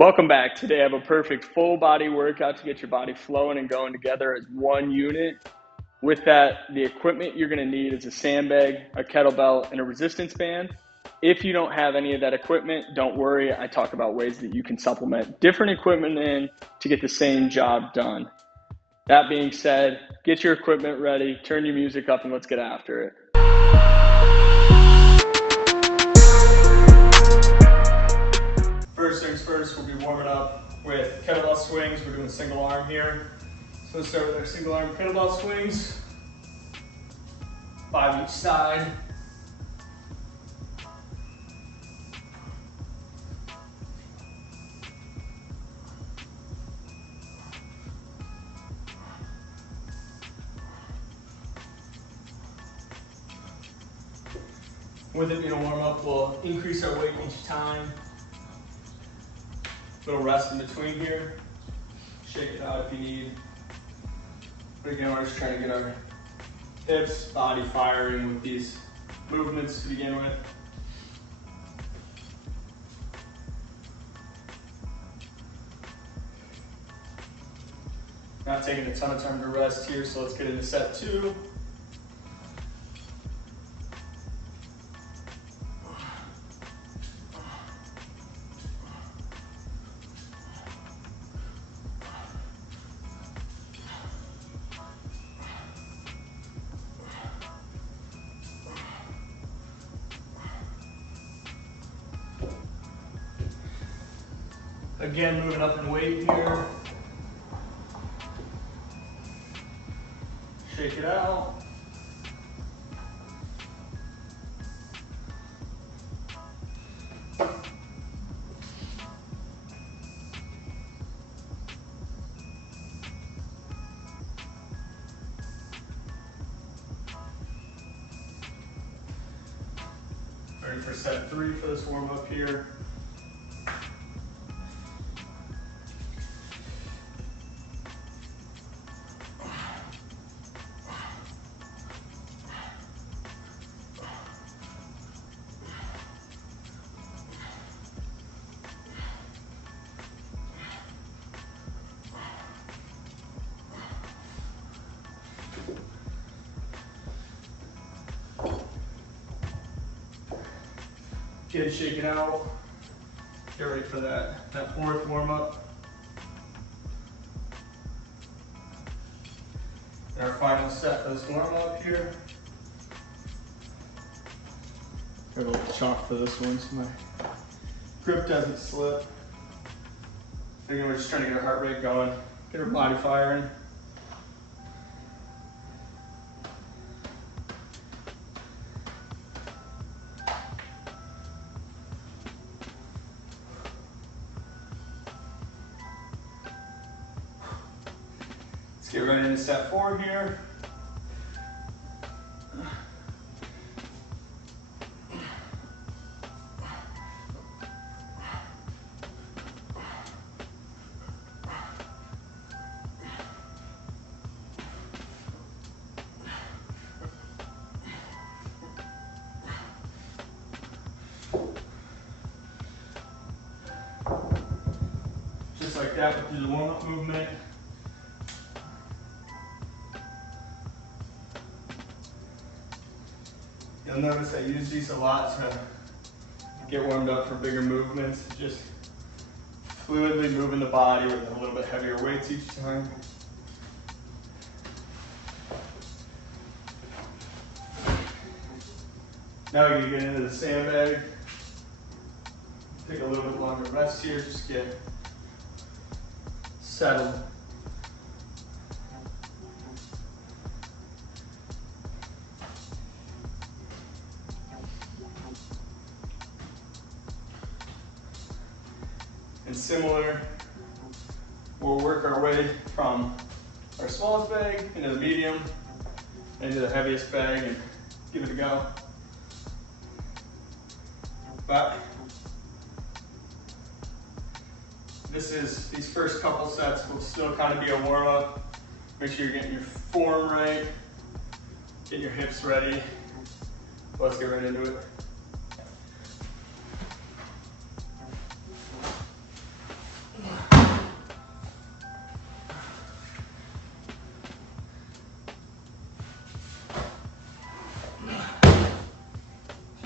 Welcome back. Today I have a perfect full body workout to get your body flowing and going together as one unit. With that, the equipment you're going to need is a sandbag, a kettlebell, and a resistance band. If you don't have any of that equipment, don't worry. I talk about ways that you can supplement different equipment in to get the same job done. That being said, get your equipment ready, turn your music up, and let's get after it. First things first, we'll be warming up with kettlebell swings. We're doing single arm here. So let's start with our single arm kettlebell swings. 5 each side. With it being a warm up, we'll increase our weight each time. Little rest in between here. Shake it out if you need. But again, we're just trying to get our hips, body firing with these movements to begin with. Not taking a ton of time to rest here, so let's get into set 2. Again, moving up in weight here. Shake it out. Ready for set 3 for this warm up here. Get it shaken out. Get ready for that 4th warm up. And our final set for this warm up here. Got a little chalk for this one so my grip doesn't slip. Again, we're just trying to get our heart rate going, get our body firing. Let's get right into set 4 here. Just like that, we'll do the warm-up movement. You'll notice I use these a lot to get warmed up for bigger movements. Just fluidly moving the body with a little bit heavier weights each time. Now we're going to get into the sandbag. Take a little bit longer rest here, just get settled. And similar, we'll work our way from our smallest bag into the medium, into the heaviest bag, and give it a go. But these first couple sets will still kind of be a warm up. Make sure you're getting your form right, getting your hips ready. Let's get right into it.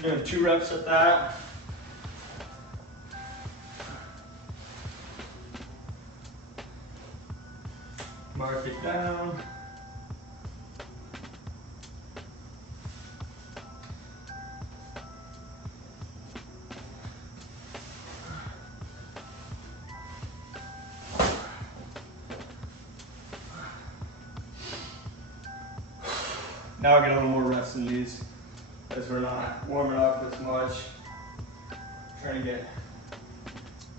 Doing 2 reps at that. Mark it down. Now I get a little more reps in these as we're not warming up as much. Trying to get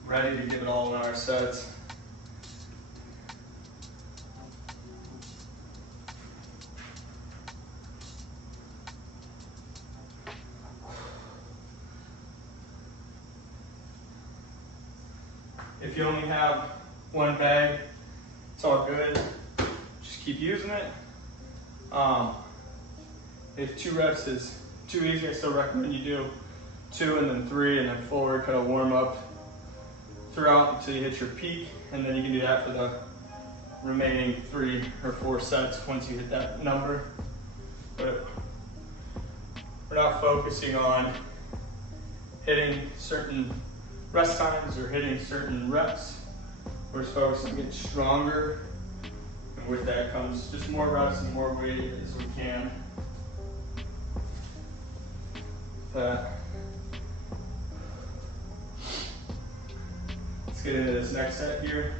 ready to give it all in our sets. If you only have 1 bag, it's all good. Just keep using it. If 2 reps is too easy, I still recommend you do 2 and then 3 and then forward, kind of warm up throughout until you hit your peak, and then you can do that for the remaining 3 or 4 sets once you hit that number. But we're not focusing on hitting certain rest times or hitting certain reps. We're just focusing on getting stronger, and with that comes just more reps and more weight as we can. Let's get into this next set here.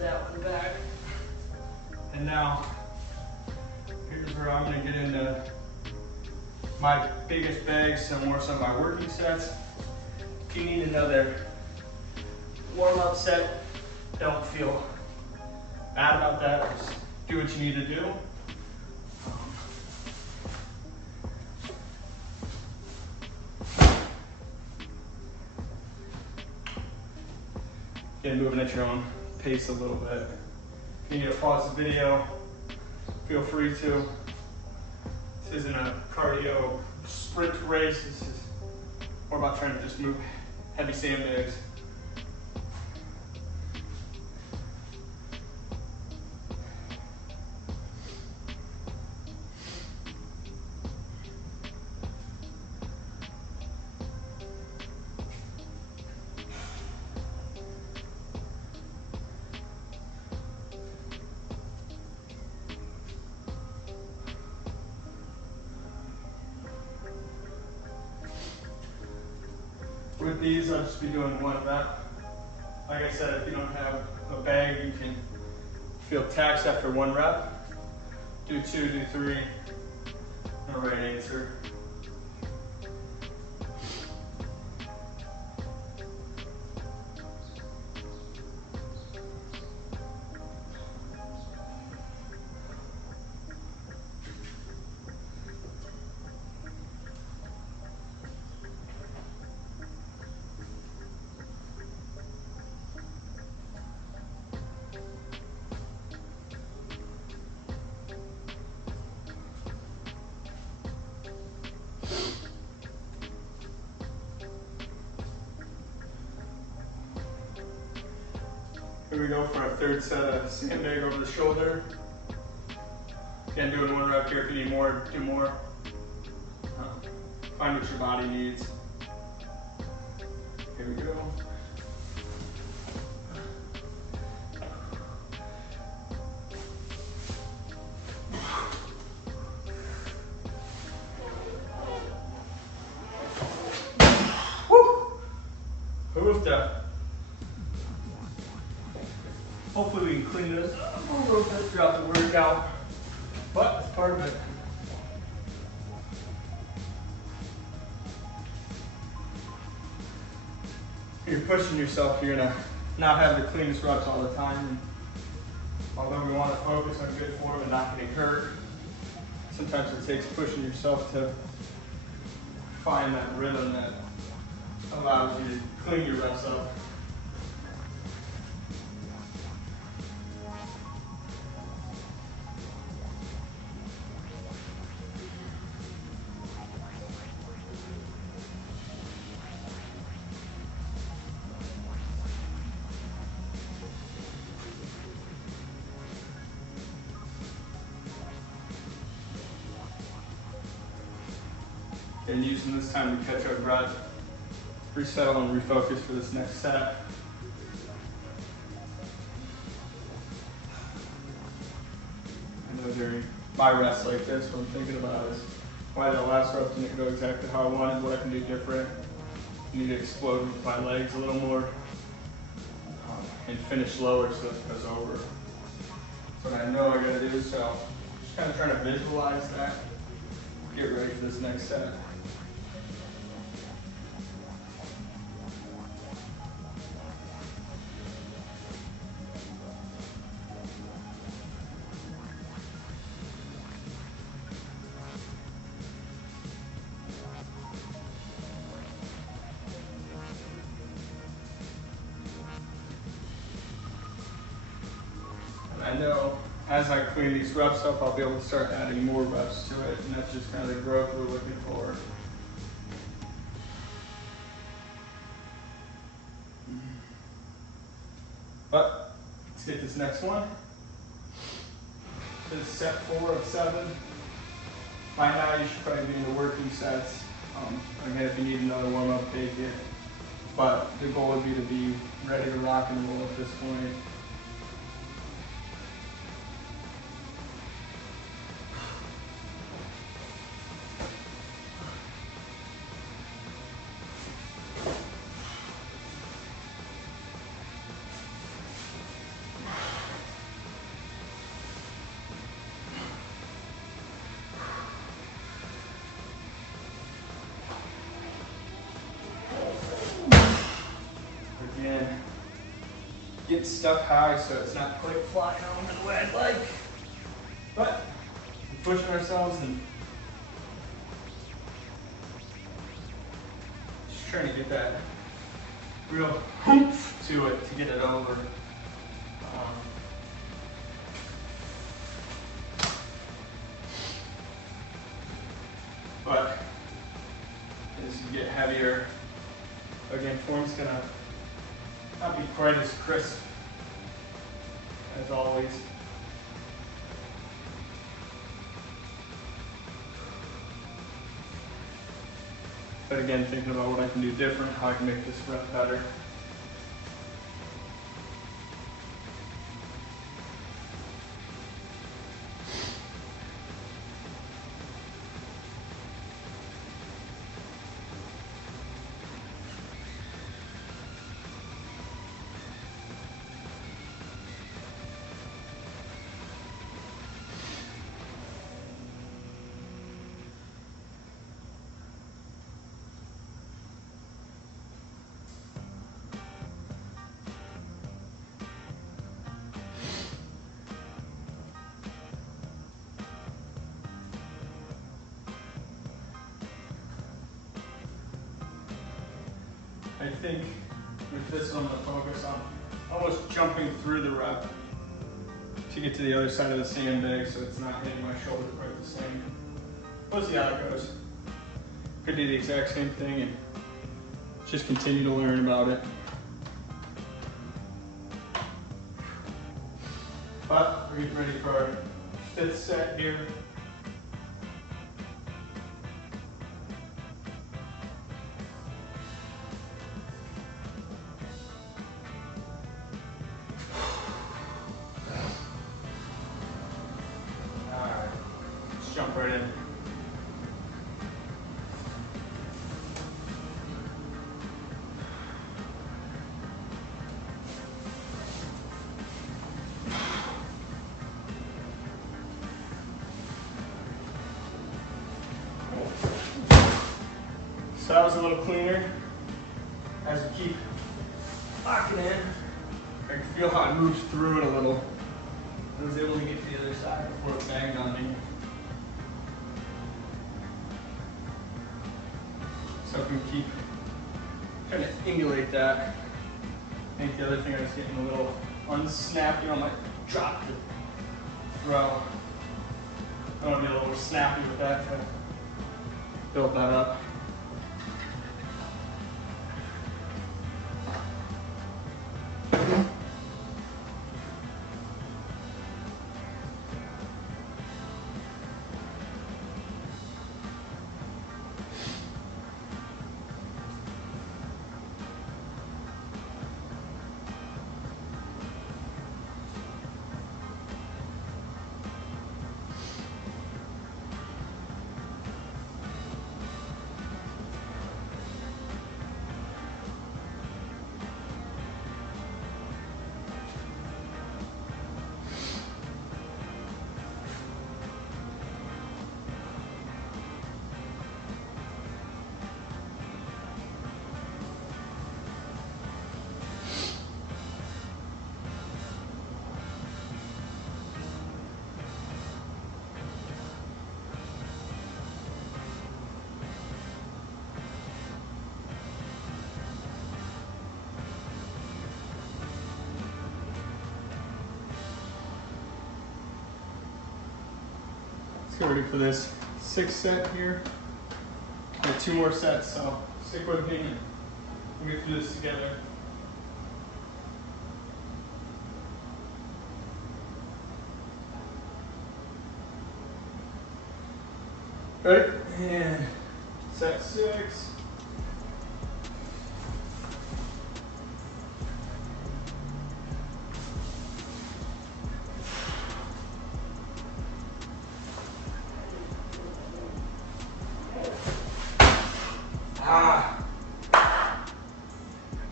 That one back. And now, here's where I'm going to get into my biggest bags and more some of my working sets. If you need another warm-up set, don't feel bad about that. Just do what you need to do. Again, moving at your own pace a little bit. If you need to pause the video, feel free to. This isn't a cardio sprint race. This is more about trying to just move heavy sandbags. With these, I'll just be doing 1 rep. Like I said, if you don't have a bag, you can feel taxed after 1 rep. Do 2, do 3. No right answer. Here we go for our 3rd set of sandbag over the shoulder. Again, doing 1 rep here. If you need more, do more. Find what your body needs. Here we go. Woo! Moved up. Hopefully we can clean this up a little bit throughout the workout, but it's part of it. You're pushing yourself, you're gonna not have the cleanest reps all the time. And although we want to focus on good form and not getting hurt, sometimes it takes pushing yourself to find that rhythm that allows you to clean your reps up. And using this time to catch our breath, resettle and refocus for this next set. I know during my rests like this, what I'm thinking about is why that last rep didn't go exactly how I wanted, what I can do different. I need to explode with my legs a little more and finish slower so it goes over. That's what I know I gotta do, so just kind of trying to visualize that, get ready for this next set. I know as I clean these reps up, I'll be able to start adding more reps to it, and that's just kind of the growth we're looking for. But let's get this next one. This is set 4 of 7. By now you should probably be in the working sets. Again, if you need another warm-up, take it. But the goal would be to be ready to rock and roll at this point. Again, get stuck high so it's not quite flying over the way I'd like. But we're pushing ourselves and just trying to get that real oomph to it to get it over. But as you get heavier, again, form's gonna not be quite as crisp as always. But again, thinking about what I can do different, how I can make this rep better. I think with this one, I'm going to focus on almost jumping through the rep to get to the other side of the sandbag so it's not hitting my shoulder quite the same. We'll see how it goes. Could do the exact same thing and just continue to learn about it. But we're getting ready for our 5th set here. Jump right in. So that was a little cleaner. As we keep locking in, I can feel how it moves through it a little. I was able to get to the other side before it banged on me. can keep trying to emulate that. I think the other thing I was getting a little unsnappy on my drop to throw. I want to be a little snappy with that to build that up. Let's get ready for this 6th set here. Got 2 more sets, so stick with me and we'll get through this together. Ready? And set 6.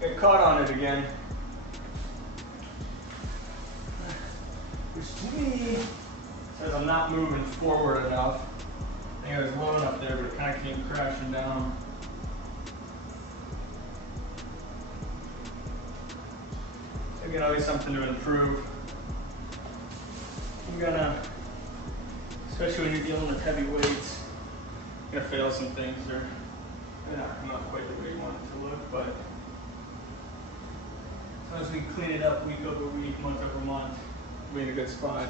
Get caught on it again. Which to me says I'm not moving forward enough. I think I was low enough there, but it kind of came crashing down. Again, always something to improve. I'm gonna, especially when you're dealing with heavy weights, you're gonna fail some things. They're not coming out quite the way you want it to look, but as long as we clean it up week over week, month over month, we're in a good spot.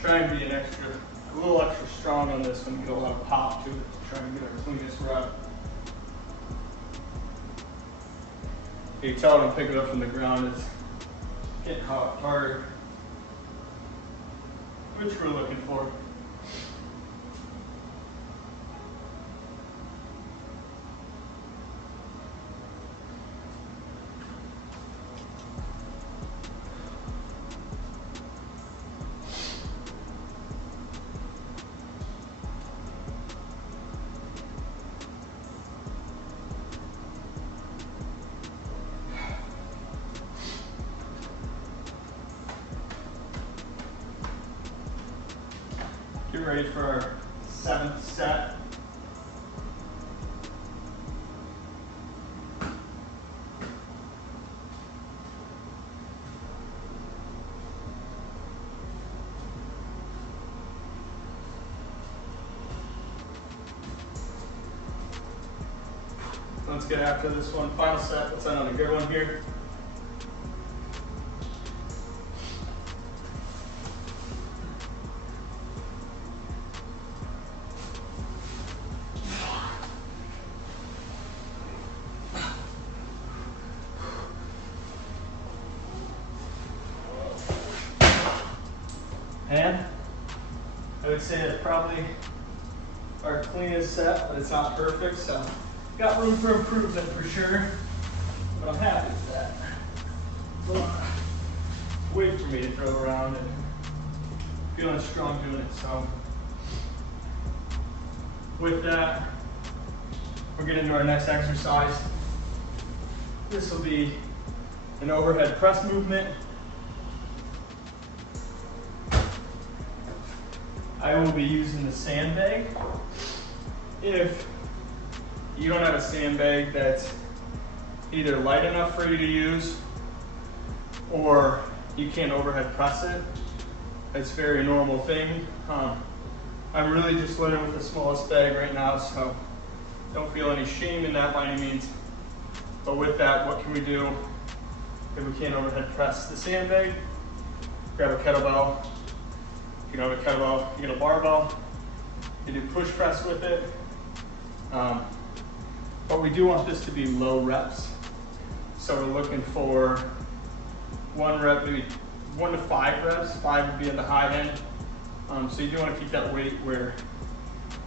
Try and be a little extra strong on this one, get a lot of pop to it to try and get our cleanest rep. You can tell when I'm picking it up from the ground, it's getting hard, which we're looking for. Get ready for our 7th set. Let's get after this one. Final set. Let's end on a good one here. And I would say that's probably our cleanest set, but it's not perfect, so got room for improvement for sure, but I'm happy with that. There's a lot of weight for me to throw around and feeling strong doing it, so with that, we'll get into our next exercise. This will be an overhead press movement. I will be using the sandbag. If you don't have a sandbag that's either light enough for you to use or you can't overhead press it, it's a very normal thing. I'm really just learning with the smallest bag right now, so don't feel any shame in that by any means. But with that, what can we do if we can't overhead press the sandbag? Grab a kettlebell. If you don't have a kettlebell, you get a barbell. You do push press with it. But we do want this to be low reps. So we're looking for 1 rep, maybe 1 to 5 reps. 5 would be at the high end. So you do want to keep that weight where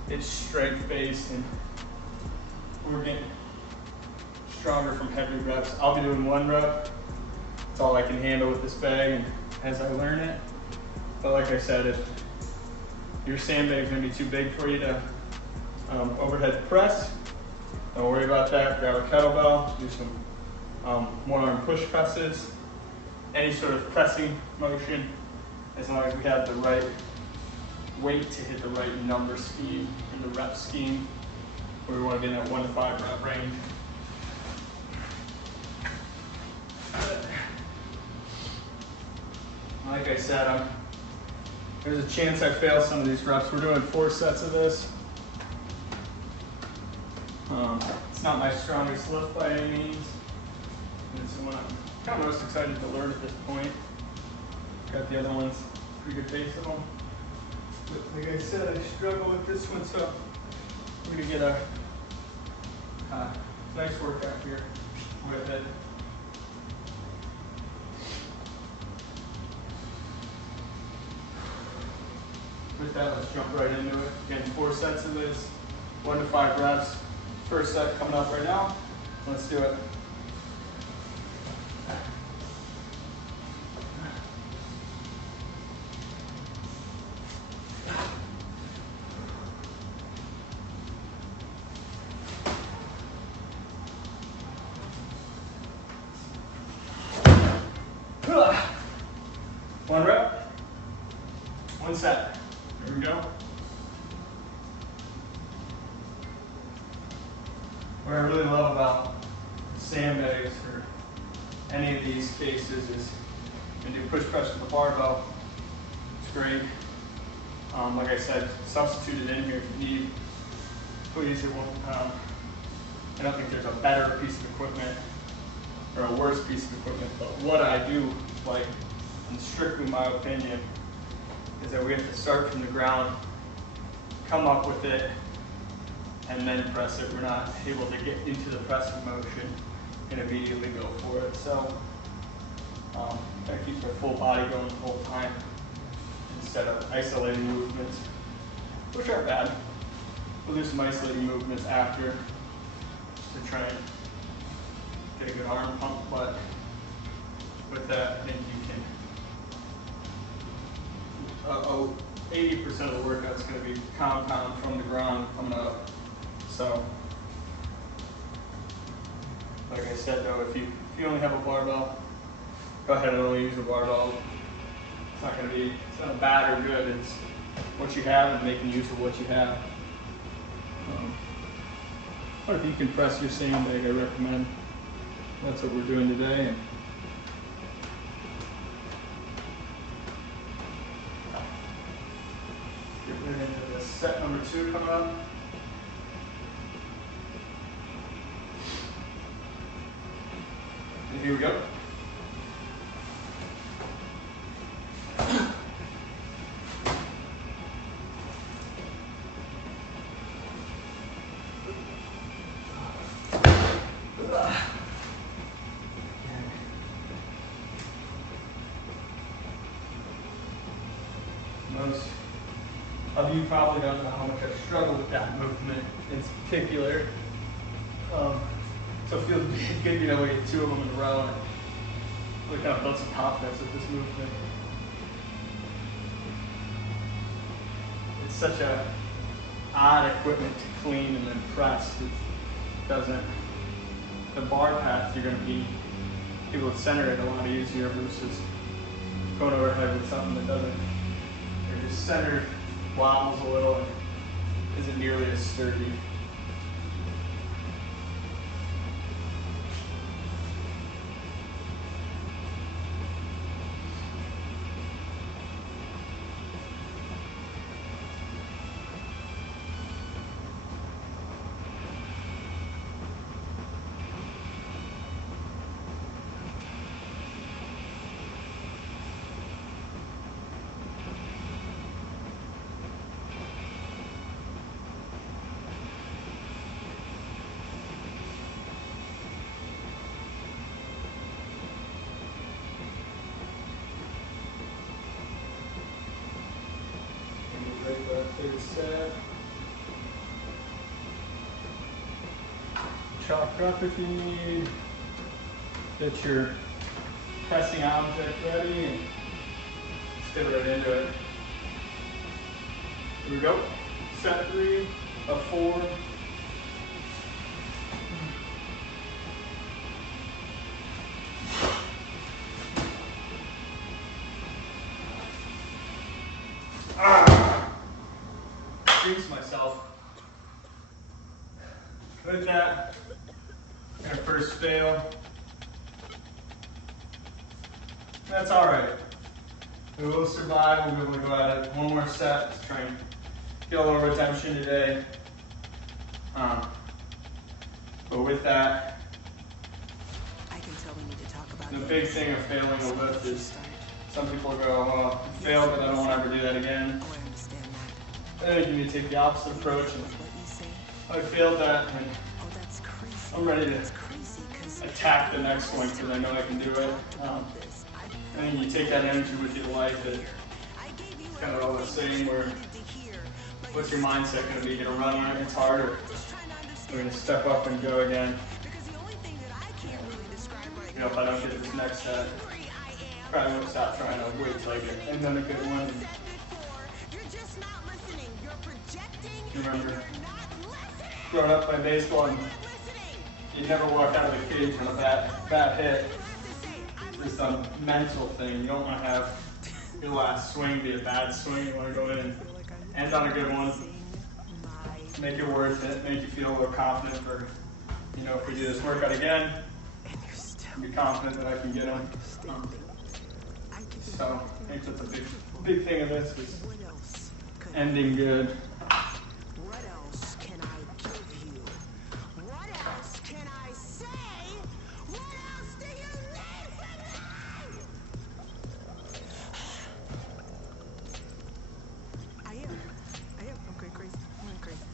it's strength based and we're getting stronger from heavy reps. I'll be doing 1 rep. That's all I can handle with this bag and as I learn it. But like I said, if your sandbag's gonna be too big for you to overhead press, don't worry about that. Grab a kettlebell, do some 1-arm push presses, any sort of pressing motion, as long as we have the right weight to hit the right number scheme in the rep scheme, where we want to be in that 1 to 5 rep range. Like I said, there's a chance I fail some of these reps. We're doing 4 sets of this. It's not my strongest lift by any means. And it's the one I'm kind of most excited to learn at this point. Got the other ones, pretty good pace of them. But like I said, I struggle with this one, so we're gonna get a nice workout here with it. With that, let's jump right into it. Again, 4 sets of this, 1 to 5 reps. First set coming up right now. Let's do it. One rep, 1 set. Here we go. What I really love about sandbags for any of these cases is you can do push press with the barbell. It's great. Like I said, substitute it in here if you need. Please, it won't. I don't think there's a better piece of equipment or a worse piece of equipment, but what I do like, and strictly my opinion, is that we have to start from the ground, come up with it, and then press it. We're not able to get into the pressing motion and immediately go for it. So that keeps our full body going the whole time instead of isolating movements, which aren't bad. We'll do some isolating movements after to try and get a good arm pump, but with that, I think you can 80% of the workout is going to be compound from the ground coming up. So, like I said though, if you only have a barbell, go ahead and only use a barbell. It's not going to be, it's not bad or good. It's what you have and making use of what you have. But if you can press your sandbag, I recommend. That's what we're doing today. And get right into this set number 2 coming up. And here we go. Most of you probably don't know how much I struggle with that movement in particular. So it feels good, you know, we get 2 of them in a row and really kind of build some confidence with this movement. It's such a odd equipment to clean and then press. doesn't, the bar path, you're going to be able to center it a lot easier versus going overhead with something that doesn't, or just centered, wobbles a little and isn't nearly as sturdy. Right for that third set. Chalk up if you need. Get your pressing object ready and just get right into it. Here we go. Set 3 of 4. Jinx myself. With that, I'm gonna first fail. That's all right. We will survive. We'll be able to go at it one more set. Let's try and get a little redemption today. But with that, I can tell we need to talk about the big thing of failing a lift is some people go, well, I failed, but I don't want to ever do that again. Oh, I understand that. I think you need to take the opposite approach. And I failed that, and Oh, that's crazy. I'm ready to That's crazy because attack the next one because I know I can do it. And then you take that energy with you to life. It's kind of all the same where what's your mindset going to be? You're going to run on it, it's harder. We're going to step up and go again. You know, if I don't get this next set, probably won't stop trying to wait till I get another good one. Remember, growing up playing baseball, and you never walk out of the cage on a bad hit. It's a mental thing. You don't want to have your last swing be a bad swing. You want to go in and end on a good one. Make it worth it. Make you feel a little confident for, you know, if we do this workout again, be confident that I can get them. So I think that's a big thing of this is ending good. what else can I give you? What else can I say? What else do you need from me? I am. I'm going crazy. I'm going crazy.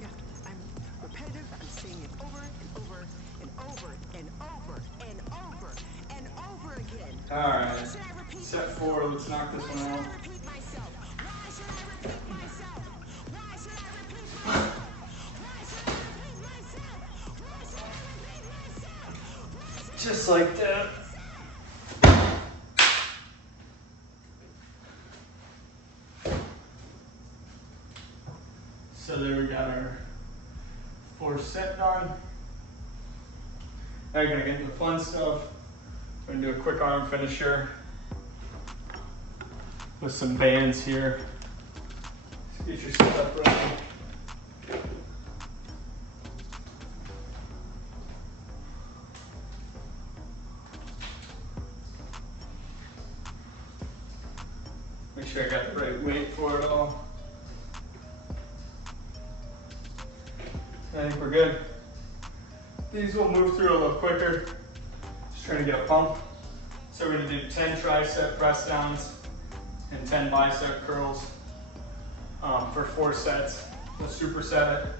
Yeah, I'm repetitive. I'm saying it over and over and over and over and over and over again. All right, set 4. Let's knock this one out. Just like that. So there we got our 4th set done. Now we're gonna get into the fun stuff. We're gonna do a quick arm finisher with some bands here. Just get your setup ready. Make sure I got the right weight for it all. I think we're good. These will move through a little quicker. Just trying to get a pump. So we're gonna do 10 tricep press downs and 10 bicep curls for 4 sets. We'll superset it.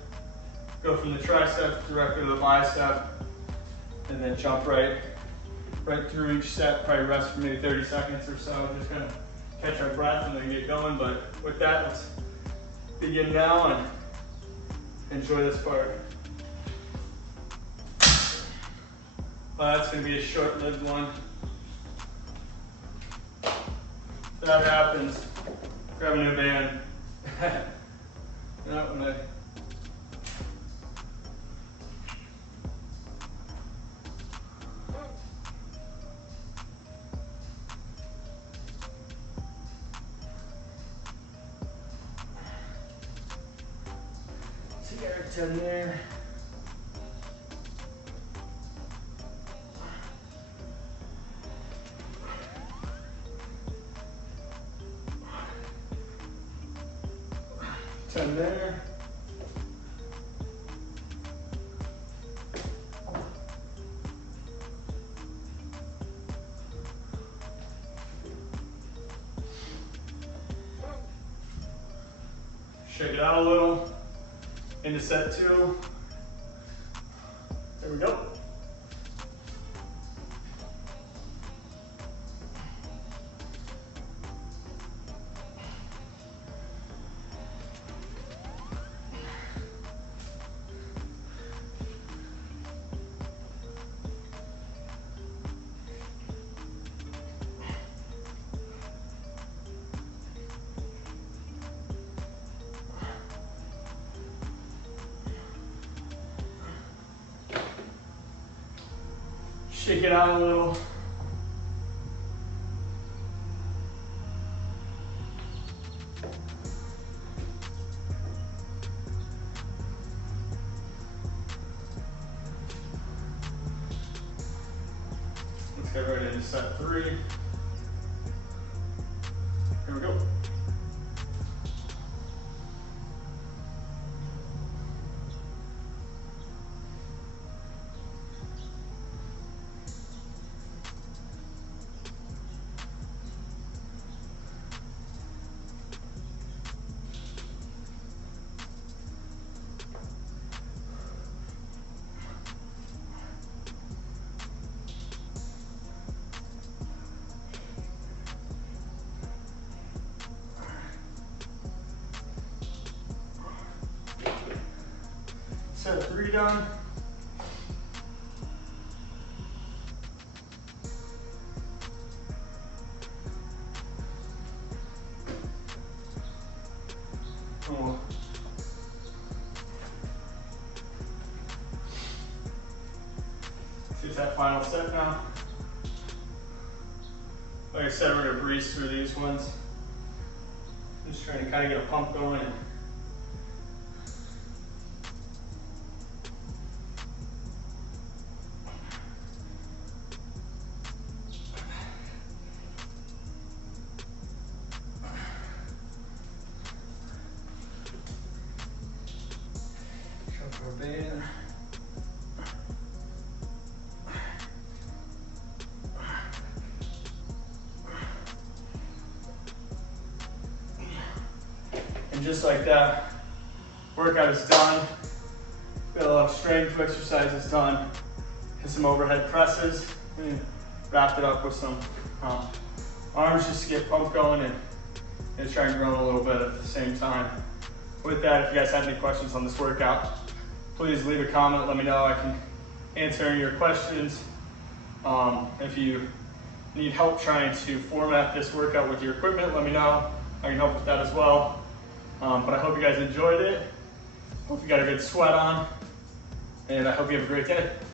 Go from the tricep directly to the bicep, and then jump right through each set. Probably rest for maybe 30 seconds or so. Just gonna catch our breath and then get going. But with that, let's begin now and enjoy this part. Well, that's gonna be a short-lived one. If that happens, grab a new band. Not when 10 there. Ten there. Shake it out a little. Into set 2. There we go. Shake it out a little. Let's get right into set 3. Here we go. Set 3 done. Oh. Get that final set now. Like I said, we're gonna breeze through these ones. I'm just trying to kind of get a pump going. Band. And just like that, workout is done. Got a lot of strength exercises done. Hit some overhead presses. And wrapped it up with some arms just to get pump going and try and grow a little bit at the same time. With that, if you guys have any questions on this workout, please leave a comment, let me know. I can answer your questions. If you need help trying to format this workout with your equipment, let me know. I can help with that as well. But I hope you guys enjoyed it. Hope you got a good sweat on. And I hope you have a great day.